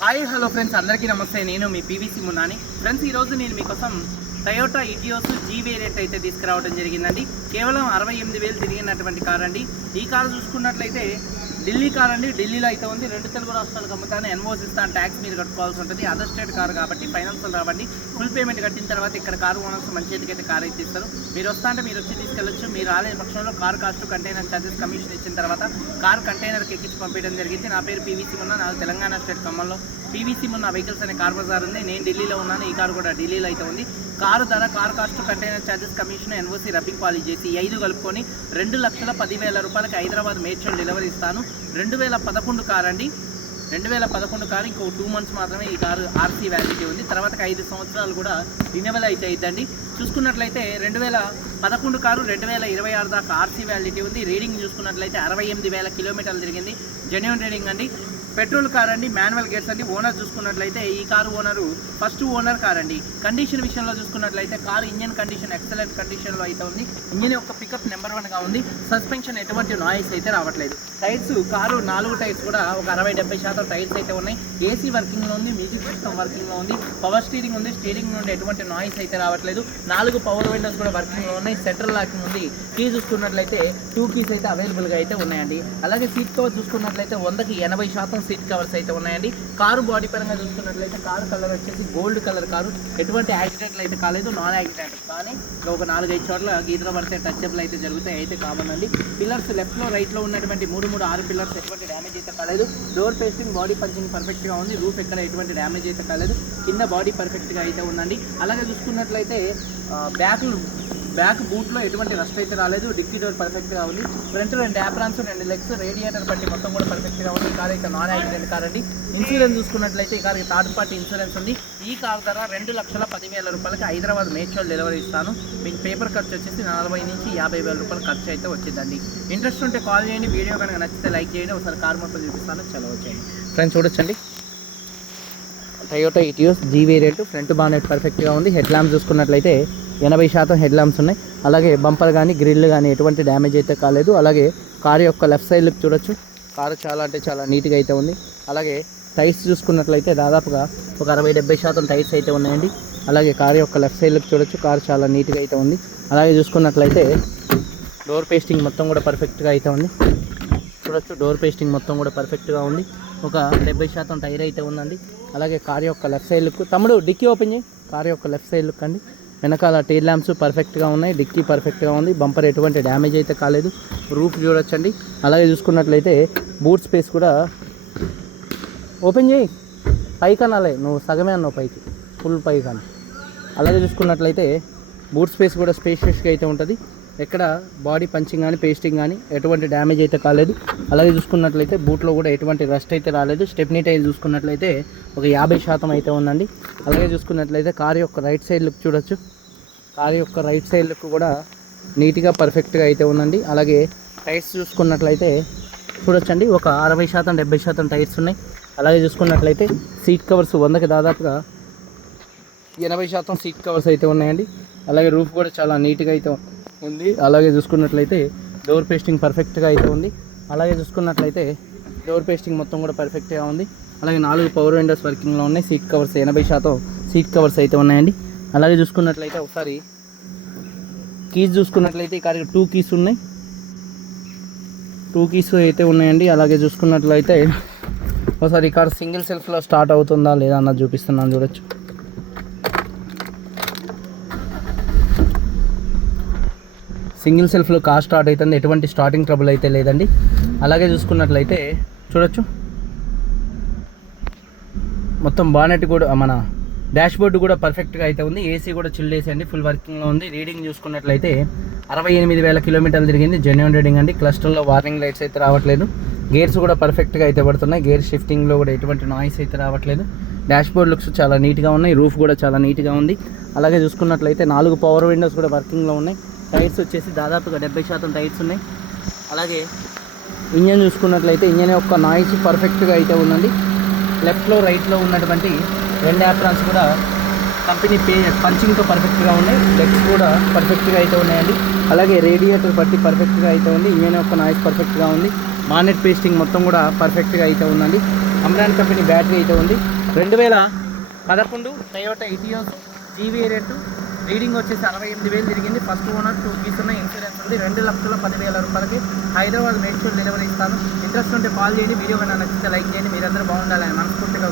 Hi hello friends, అందరికీ నమస్తే. నేను మీ పీవీసీ మున్నాని. ఫ్రెండ్స్, ఈరోజు నేను మీకోసం టయోటా ఇటియోస్ జీ వేరియంట్ అయితే తీసుకురావడం జరిగిందండి. కేవలం 68,000 తిరిగినటువంటి కార్ అండి. ఈ కారు చూసుకున్నట్లయితే ఢిల్లీ కార్ అండి. ఢిల్లీలో అయితే ఉంది. 2 తెలుగు రాష్ట్రాలకు అమ్ముతాను, ఎన్ఓసి ఇస్తాను, ట్యాక్స్ మీరు కట్టుకోవాల్సి ఉంటుంది. అదర్ స్టేట్ కార్ కాబట్టి ఫైనాన్షియల్ రావండి. ఫుల్ పేమెంట్ కట్టిన తర్వాత ఇక్కడ కారు ఓనర్స్ మంచి అయితే కార్ అయితే ఇస్తారు. మీరు వస్తా అంటే మీరు వచ్చి తీసుకెళ్ళొచ్చు. మీరు రాలేని పక్షంలో car cost, container charges, commission ఇచ్చిన తర్వాత కార్ కంటైనర్కి ఎక్కించి పంపించడం జరిగింది. నా పేరు పీవీసీ మున్నా. నాకు తెలంగాణ స్టేట్ ఖమ్మంలో పీవీసీ మున్నా వెహికల్స్ అనే కార్ బజార్ ఉంది. నేను ఢిల్లీలో ఉన్నాను. ఈ కారు కూడా ఢిల్లీలో అయితే ఉంది. కారు ధర, car cost, container charges, commission, NOC, rubbing polish చేసి 5 కలుపుకొని 2,10,000 రూపాయలకి హైదరాబాద్ మేడ్చల్ డెలివరీ ఇస్తాను. 2011 కార్ అండి. 2011 కారు. ఇంకో 2 మంత్స్ మాత్రమే ఈ కారు ఆర్సీ వ్యాలిడిటీ ఉంది. తర్వాత 5 సంవత్సరాలు కూడా రినెవల్ అయితే అయిద్దండి. చూసుకున్నట్లయితే 2011 కారు 2026 దాకా ఆర్సీ వ్యాలిడిటీ ఉంది. రీడింగ్ చూసుకున్నట్లయితే 68,000 కిలోమీటర్లు తిరిగింది. జెన్యూన్ రీడింగ్ అండి. పెట్రోల్ కార్ అండి. మాన్యువల్ గేర్స్ అండి. ఓనర్ చూసుకున్నట్లయితే ఈ car owner first owner car అండి. కండిషన్ విషయంలో చూసుకున్నట్లయితే కారు ఇంజన్ కండిషన్ ఎక్సలెంట్ కండిషన్లో అయితే ఉంది. ఇంజన్ యొక్క పికప్ నెంబర్ 1గా ఉంది. సస్పెన్షన్ ఎటువంటి నాయిస్ అయితే రావట్లేదు. టైర్స్, కారు 4 టైర్స్ కూడా ఒక 60-70% టైర్స్ అయితే ఉన్నాయి. ఏసీ వర్కింగ్లో ఉంది. మ్యూజిక్ సిస్టమ్ వర్కింగ్లో ఉంది. పవర్ స్టీరింగ్ ఉంది. స్టీరింగ్ నుండి ఎటువంటి నాయిస్ అయితే రావట్లేదు. 4 పవర్ విండోస్ కూడా వర్కింగ్లో ఉన్నాయి. సెంట్రల్ లాకింగ్ ఉంది. కీ చూసుకున్నట్లయితే 2 కీస్ అయితే అవైలబుల్గా అయితే ఉన్నాయండి. అలాగే సీట్ కవర్ చూసుకున్నట్లయితే 100కి 80% సీట్ కవర్స్ అయితే ఉన్నాయండి. కారు బాడీ పరంగా చూసుకున్నట్లయితే కారు కలర్ వచ్చేసి గోల్డ్ కలర్ కారు. ఎటువంటి యాక్సిడెంట్లు అయితే కాలేదు, నాన్ యాక్సిడెంట్. కానీ ఒక 4-5 చోట్ల గీతలు పడితే టచ్అప్లు అయితే జరుగుతాయి, అయితే కామన్ అండి. పిల్లర్స్ లెఫ్ట్లో రైట్లో ఉన్నటువంటి 6 పిల్లర్స్ ఎటువంటి డ్యామేజ్ అయితే కాలేదు. డోర్ పేస్టింగ్, బాడీ పంచింగ్ పర్ఫెక్ట్గా ఉంది. రూఫ్ ఎక్కడ ఎటువంటి డ్యామేజ్ అయితే కాలేదు. కింద బాడీ పర్ఫెక్ట్గా అయితే ఉందండి. అలాగే చూసుకున్నట్లయితే బ్యాక్ బూట్లో ఎటువంటి రస్ట్ అయితే రాలేదు. డిక్కీ డోర్ పర్ఫెక్ట్గా ఉంది. ఫ్రంట్ 2 యాప్రాన్స్, 2 లెగ్స్, రేడియేటర్ బట్టి మొత్తం కూడా పర్ఫెక్ట్గా ఉంది. కార్ అయితే నాన్ యాక్సిడెంట్ కార్ అండి. ఇన్సూరెన్స్ చూసుకున్నట్లయితే ఈ కార్కి థర్డ్ పార్టీ ఇన్సూరెన్స్ ఉంది. ఈ కార్ ధర 2,10,000 రూపాయలకి హైదరాబాద్ మేడ్చల్ డెలివరీ ఇస్తాను. మీకు పేపర్ ఖర్చు వచ్చేసి 40,000 నుంచి 50,000 రూపాయల ఖర్చు అయితే వచ్చిందండి. ఇంట్రెస్ట్ ఉంటే కాల్ చేయండి. వీడియో కనుక నచ్చితే లైక్ చేయండి. ఒకసారి కార్ మొత్తం చూపిస్తాను, చలో వచ్చేయండి. ఫ్రెండ్స్ చూడొచ్చండి, Toyota Etios G variant. Front bonnet పర్ఫెక్ట్గా ఉంది. హెడ్ ల్యాంప్స్ చూసుకున్నట్లయితే 80% హెడ్ ల్యాంప్స్ ఉన్నాయి. అలాగే బంపర్ కానీ గ్రిల్ కానీ ఎటువంటి డ్యామేజ్ అయితే కాలేదు. అలాగే కారు యొక్క లెఫ్ట్ సైడ్ లుక్ చూడొచ్చు. కారు చాలా అంటే చాలా నీట్గా అయితే ఉంది. అలాగే టైర్స్ చూసుకున్నట్లయితే దాదాపుగా ఒక 60-70% టైర్స్ అయితే ఉన్నాయండి. అలాగే కారు యొక్క లెఫ్ట్ సైడ్ లుక్ చూడొచ్చు. కారు చాలా నీట్గా అయితే ఉంది. అలాగే చూసుకున్నట్లయితే డోర్ పేస్టింగ్ మొత్తం కూడా పర్ఫెక్ట్గా అయితే ఉంది. చూడొచ్చు, డోర్ పేస్టింగ్ మొత్తం కూడా పర్ఫెక్ట్గా ఉంది. ఒక 70% టైర్ అయితే ఉందండి. అలాగే కారు యొక్క లెఫ్ట్ సైడ్ లుక్, తమ్ముడు డిక్కీ ఓపెన్ చేయి. కారు యొక్క లెఫ్ట్ సైడ్ లుక్ అండి. వెనకాల టైర్ ల్యాంప్స్ పర్ఫెక్ట్గా ఉన్నాయి. డిక్కీ పర్ఫెక్ట్గా ఉంది. బంపర్ ఎటువంటి డ్యామేజ్ అయితే కాలేదు. రూఫ్ చూడొచ్చండి. అలాగే చూసుకున్నట్లయితే బూట్ స్పేస్ కూడా ఓపెన్ చేయి. పైకి అనాలే, నువ్వు సగమే అన్నావు, పైకి ఫుల్ పైకి అన్న. అలాగే చూసుకున్నట్లయితే బూట్ స్పేస్ కూడా స్పేషియస్గా అయితే ఉంటుంది. ఎక్కడ బాడీ పంచింగ్ కానీ పేస్టింగ్ కానీ ఎటువంటి డ్యామేజ్ అయితే కాలేదు. అలాగే చూసుకున్నట్లయితే బూట్లో కూడా ఎటువంటి రస్ట్ అయితే రాలేదు. స్టెప్నీ టైర్ చూసుకున్నట్లయితే ఒక 50% అయితే ఉందండి. అలాగే చూసుకున్నట్లయితే కారు యొక్క రైట్ సైడ్ లుక్ చూడొచ్చు. కారు యొక్క రైట్ సైడ్ లుక్ కూడా నీట్గా పర్ఫెక్ట్గా అయితే ఉందండి. అలాగే టైర్స్ చూసుకున్నట్లయితే చూడొచ్చండి, ఒక 60% 70% టైర్స్ ఉన్నాయి. అలాగే చూసుకున్నట్లయితే సీట్ కవర్స్ 100కి దాదాపుగా 80% సీట్ కవర్స్ అయితే ఉన్నాయండి. అలాగే రూఫ్ కూడా చాలా నీట్గా అయితే ఉంది. అలాగే చూసుకున్నట్లయితే డోర్ పేస్టింగ్ పర్ఫెక్ట్గా అయితే ఉంది. అలాగే చూసుకున్నట్లయితే డోర్ పేస్టింగ్ మొత్తం కూడా పర్ఫెక్ట్గా ఉంది. అలాగే 4 పవర్ విండోస్ వర్కింగ్లో ఉన్నాయి. సీట్ కవర్స్ 80% సీట్ కవర్స్ అయితే ఉన్నాయండి. అలాగే చూసుకున్నట్లయితే ఒకసారి కీస్ చూసుకున్నట్లయితే ఈ కారు 2 కీస్ ఉన్నాయి. 2 కీస్ అయితే ఉన్నాయండి. అలాగే చూసుకున్నట్లయితే ఒకసారి ఈ కారు సింగిల్ సెల్ఫ్లో స్టార్ట్ అవుతుందా లేదా అన్నది చూపిస్తున్నాను, చూడొచ్చు. సింగిల్ సెల్ఫ్లో కార్ స్టార్ట్ అవుతుంది. ఎటువంటి స్టార్టింగ్ ట్రబుల్ అయితే లేదండి. అలాగే చూసుకున్నట్లయితే చూడొచ్చు, మొత్తం బానెట్ కూడా, మన డాష్ బోర్డు కూడా పర్ఫెక్ట్గా అయితే ఉంది. ఏసీ కూడా చిల్డ్ ఏసీ అండి, ఫుల్ వర్కింగ్లో ఉంది. రీడింగ్ చూసుకున్నట్లయితే 68,000 కిలోమీటర్లు తిరిగింది. జెన్యూన్ రీడింగ్ అండి. క్లస్టర్లో వార్నింగ్ లైట్స్ అయితే రావట్లేదు. గేర్స్ కూడా పర్ఫెక్ట్గా అయితే పడుతున్నాయి. గేర్ షిఫ్టింగ్లో కూడా ఎటువంటి నాయిస్ అయితే రావట్లేదు. డాష్ బోర్డ్ లుక్స్ చాలా నీట్గా ఉన్నాయి. రూఫ్ కూడా చాలా నీట్గా ఉంది. అలాగే చూసుకున్నట్లయితే 4 పవర్ విండోస్ కూడా వర్కింగ్లో ఉన్నాయి. టైర్స్ వచ్చేసి దాదాపుగా 70% టైర్స్ ఉన్నాయి. అలాగే ఇంజన్ చూసుకున్నట్లయితే ఇంజన్ యొక్క నాయిస్ పర్ఫెక్ట్గా అయితే ఉందండి. లెఫ్ట్లో రైట్లో ఉన్నటువంటి 2 యాప్రాన్స్ కూడా కంపెనీ పంచింగ్తో పర్ఫెక్ట్గా ఉన్నాయి. లెగ్స్ కూడా పర్ఫెక్ట్గా అయితే ఉన్నాయండి. అలాగే రేడియేటర్ బట్టి పర్ఫెక్ట్గా అయితే ఉంది. ఇంజన్ యొక్క నాయిస్ పర్ఫెక్ట్గా ఉంది. మానెట్ పేస్టింగ్ మొత్తం కూడా పర్ఫెక్ట్గా అయితే ఉందండి. అమ్రాన్ కంపెనీ బ్యాటరీ అయితే ఉంది. 2011 Toyota Etios G variant. Reading వచ్చేసి 68,000 తిరిగింది. ఫస్ట్ ఓనర్ 2 keys ఉన్నాయి. ఇన్సూరెన్స్ ఉంది. 2,10,000 రూపాయలకి హైదరాబాద్ మేడ్చూర్ డెలివరీ ఇస్తాను. ఇంట్రెస్ట్ ఉంటే కాల్ చేయండి. వీడియో కన్నా నచ్చితే లైక్ చేయండి. మీరందరూ బాగుండాలని మనస్ఫూర్తిగా